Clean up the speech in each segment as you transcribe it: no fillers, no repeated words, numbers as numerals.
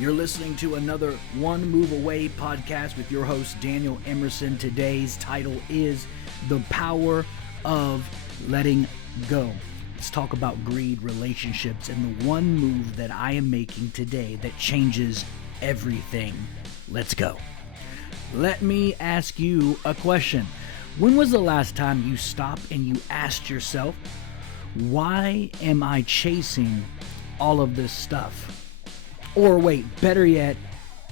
You're listening to another One Move Away podcast with your host, Daniel Emerson. Today's title is The Power of Letting Go. Let's talk about greed, relationships, and the one move that I am making today that changes everything. Let's go. Let me ask you a question. When was the last time you stopped and you asked yourself, why am I chasing all of this stuff? Or wait, better yet,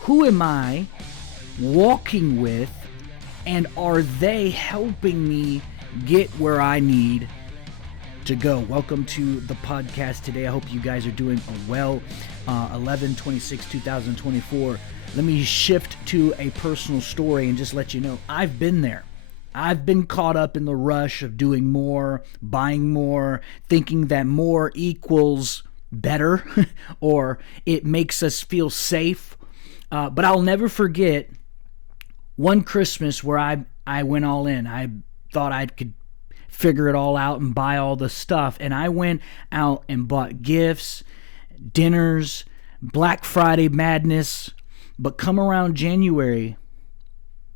who am I walking with, and are they helping me get where I need to go? Welcome to the podcast today. I hope you guys are doing well. 11/26/2024. Let me shift to a personal story and just let you know, I've been there. I've been caught up in the rush of doing more, buying more, thinking that more equals better or it makes us feel safe. But I'll never forget one Christmas where I went all in. I thought I could figure it all out and buy all the stuff. And I went out and bought gifts, dinners, Black Friday madness. But come around January,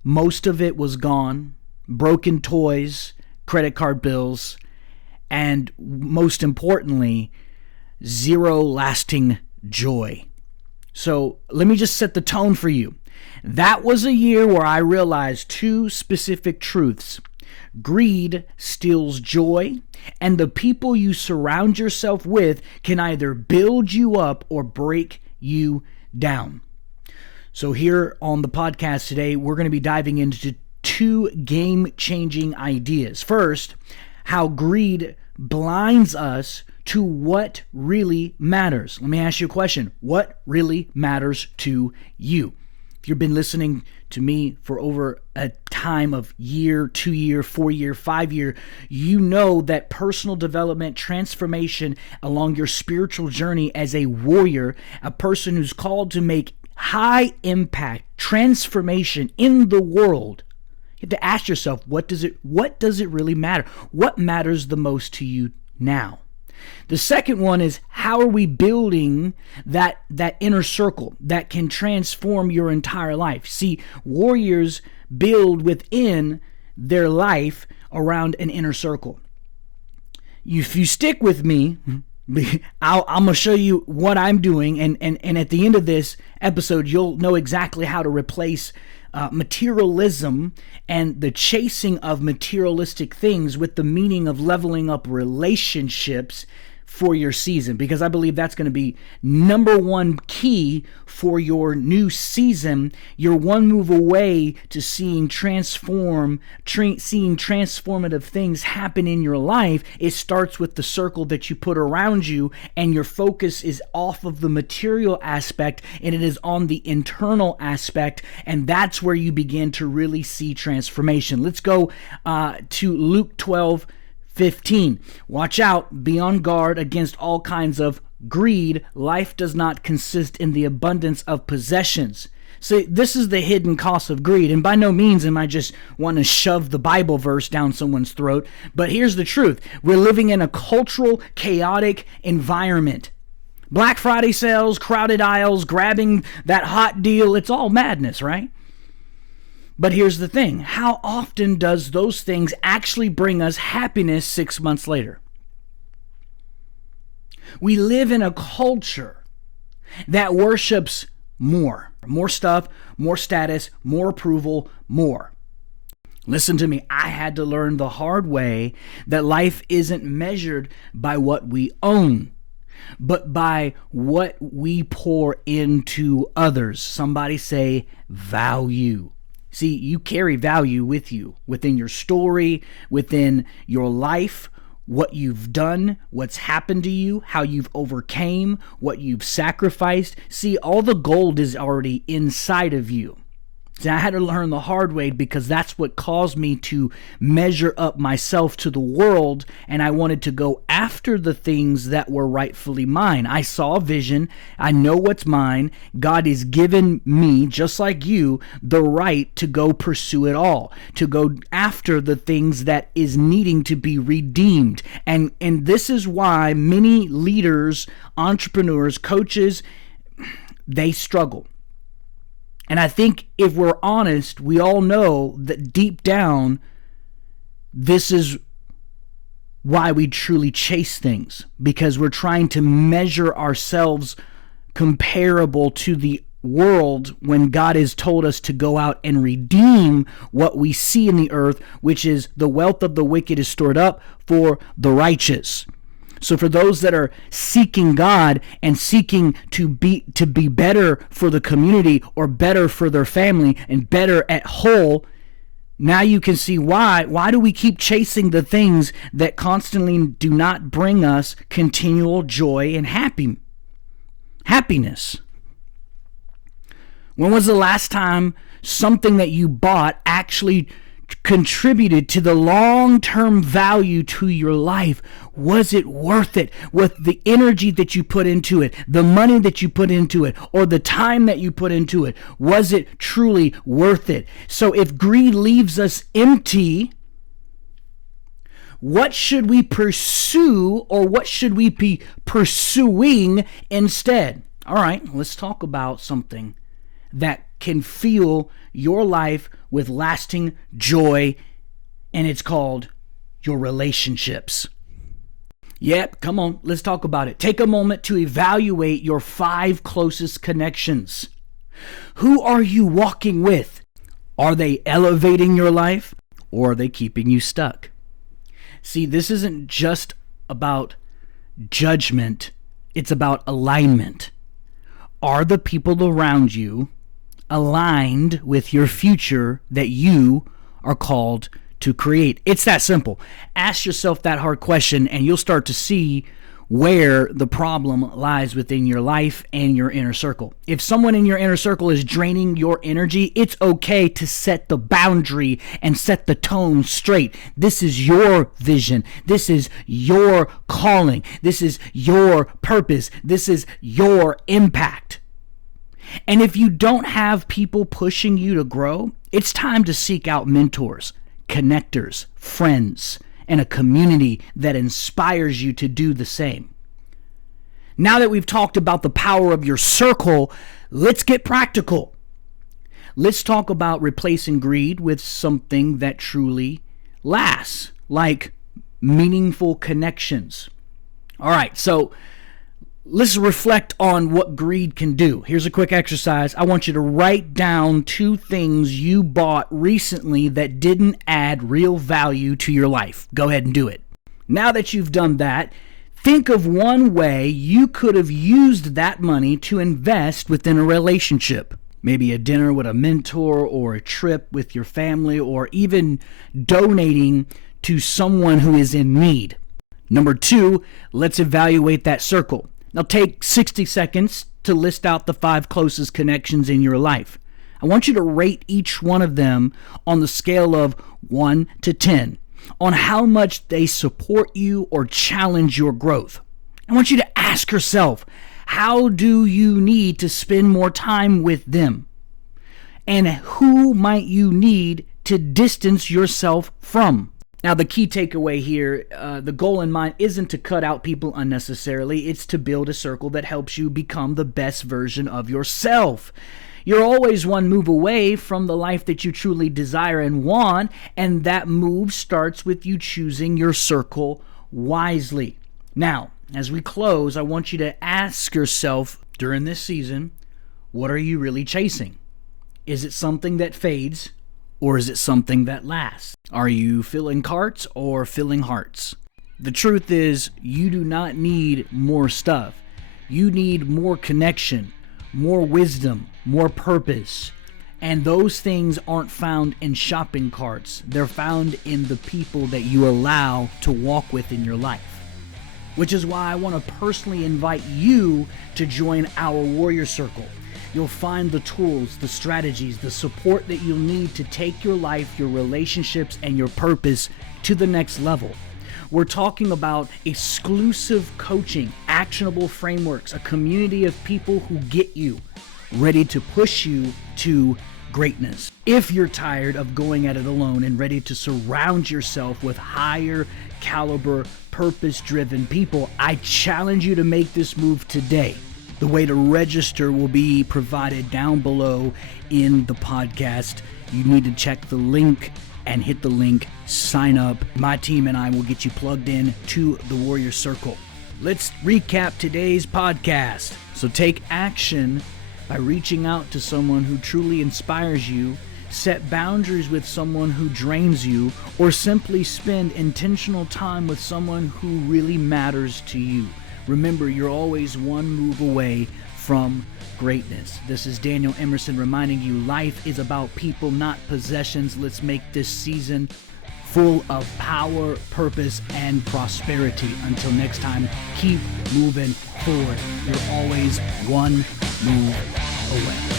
most of it was gone. Broken toys, credit card bills, and most importantly, zero lasting joy. So let me just set the tone for you. That was a year where I realized two specific truths. Greed steals joy, and the people you surround yourself with can either build you up or break you down. So here on the podcast today, we're going to be diving into two game-changing ideas. First, how greed blinds us to what really matters. Let me ask you a question. What really matters to you? If you've been listening to me for over a time of year, 2 year, 4 year, 5 year, you know that personal development, transformation along your spiritual journey as a warrior, a person who's called to make high impact transformation in the world, you have to ask yourself, what does it really matter? What matters the most to you now? The second one is, how are we building that inner circle that can transform your entire life? See, warriors build within their life around an inner circle. If you stick with me, I'm going to show you what I'm doing, and at the end of this episode, you'll know exactly how to replace materialism and the chasing of materialistic things with the meaning of leveling up relationships for your season, because I believe that's going to be number one key for your new season. You're one move away to seeing transformative things happen in your life. It starts with the circle that you put around you, and your focus is off of the material aspect and it is on the internal aspect, and that's where you begin to really see transformation. Let's go to Luke 12:15. Watch out, be on guard against all kinds of greed. Life does not consist in the abundance of possessions. See, this is the hidden cost of greed, and by no means am I just want to shove the Bible verse down someone's throat, but here's the truth. We're living in a cultural, chaotic environment. Black Friday sales, crowded aisles, grabbing that hot deal, it's all madness, right? But here's the thing. How often does those things actually bring us happiness 6 months later? We live in a culture that worships more. More stuff, more status, more approval, more. Listen to me. I had to learn the hard way that life isn't measured by what we own, but by what we pour into others. Somebody say value. See, you carry value with you, within your story, within your life, what you've done, what's happened to you, how you've overcame, what you've sacrificed. See, all the gold is already inside of you. See, I had to learn the hard way, because that's what caused me to measure up myself to the world, and I wanted to go after the things that were rightfully mine. I saw a vision. I know what's mine. God has given me, just like you, the right to go pursue it all, to go after the things that is needing to be redeemed. And this is why many leaders, entrepreneurs, coaches, they struggle. And I think if we're honest, we all know that deep down, this is why we truly chase things, because we're trying to measure ourselves comparable to the world when God has told us to go out and redeem what we see in the earth, which is the wealth of the wicked is stored up for the righteous. So for those that are seeking God and seeking to be better for the community or better for their family and better at whole, now you can see why. Why do we keep chasing the things that constantly do not bring us continual joy and happiness? When was the last time something that you bought actually contributed to the long-term value to your life? Was it worth it? With the energy that you put into it, the money that you put into it, or the time that you put into it, was it truly worth it? So if greed leaves us empty, what should we pursue, or what should we be pursuing instead? All right, let's talk about something that can fill your life with lasting joy, and it's called your relationships. Yep, come on, let's talk about it. Take a moment to evaluate your 5 closest connections. Who are you walking with? Are they elevating your life, or are they keeping you stuck? See, this isn't just about judgment, it's about alignment. Are the people around you aligned with your future that you are called to create? It's that simple. Ask yourself that hard question, and you'll start to see where the problem lies within your life and your inner circle. If someone in your inner circle is draining your energy, it's okay to set the boundary and set the tone straight. This is your vision. This is your calling. This is your purpose. This is your impact. And if you don't have people pushing you to grow, it's time to seek out mentors, connectors, friends, and a community that inspires you to do the same. Now that we've talked about the power of your circle, let's get practical. Let's talk about replacing greed with something that truly lasts, like meaningful connections. All right, so let's reflect on what greed can do. Here's a quick exercise. I want you to write down 2 things you bought recently that didn't add real value to your life. Go ahead and do it. Now that you've done that, think of one way you could have used that money to invest within a relationship. Maybe a dinner with a mentor, or a trip with your family, or even donating to someone who is in need. Number 2, let's evaluate that circle. Now take 60 seconds to list out the 5 closest connections in your life. I want you to rate each one of them on the scale of 1 to 10 on how much they support you or challenge your growth. I want you to ask yourself, how do you need to spend more time with them? And who might you need to distance yourself from? Now, the key takeaway here, the goal in mind isn't to cut out people unnecessarily. It's to build a circle that helps you become the best version of yourself. You're always one move away from the life that you truly desire and want, and that move starts with you choosing your circle wisely. Now, as we close, I want you to ask yourself during this season, what are you really chasing? Is it something that fades? Or is it something that lasts? Are you filling carts or filling hearts? The truth is, you do not need more stuff. You need more connection, more wisdom, more purpose. And those things aren't found in shopping carts. They're found in the people that you allow to walk with in your life. Which is why I want to personally invite you to join our Warrior Circle. You'll find the tools, the strategies, the support that you'll need to take your life, your relationships, and your purpose to the next level. We're talking about exclusive coaching, actionable frameworks, a community of people who get you, ready to push you to greatness. If you're tired of going at it alone and ready to surround yourself with higher caliber, purpose-driven people, I challenge you to make this move today. The way to register will be provided down below in the podcast. You need to check the link and hit the link, sign up. My team and I will get you plugged in to the Warrior Circle. Let's recap today's podcast. So take action by reaching out to someone who truly inspires you, set boundaries with someone who drains you, or simply spend intentional time with someone who really matters to you. Remember, you're always one move away from greatness. This is Daniel Emerson reminding you life is about people, not possessions. Let's make this season full of power, purpose, and prosperity. Until next time, keep moving forward. You're always one move away.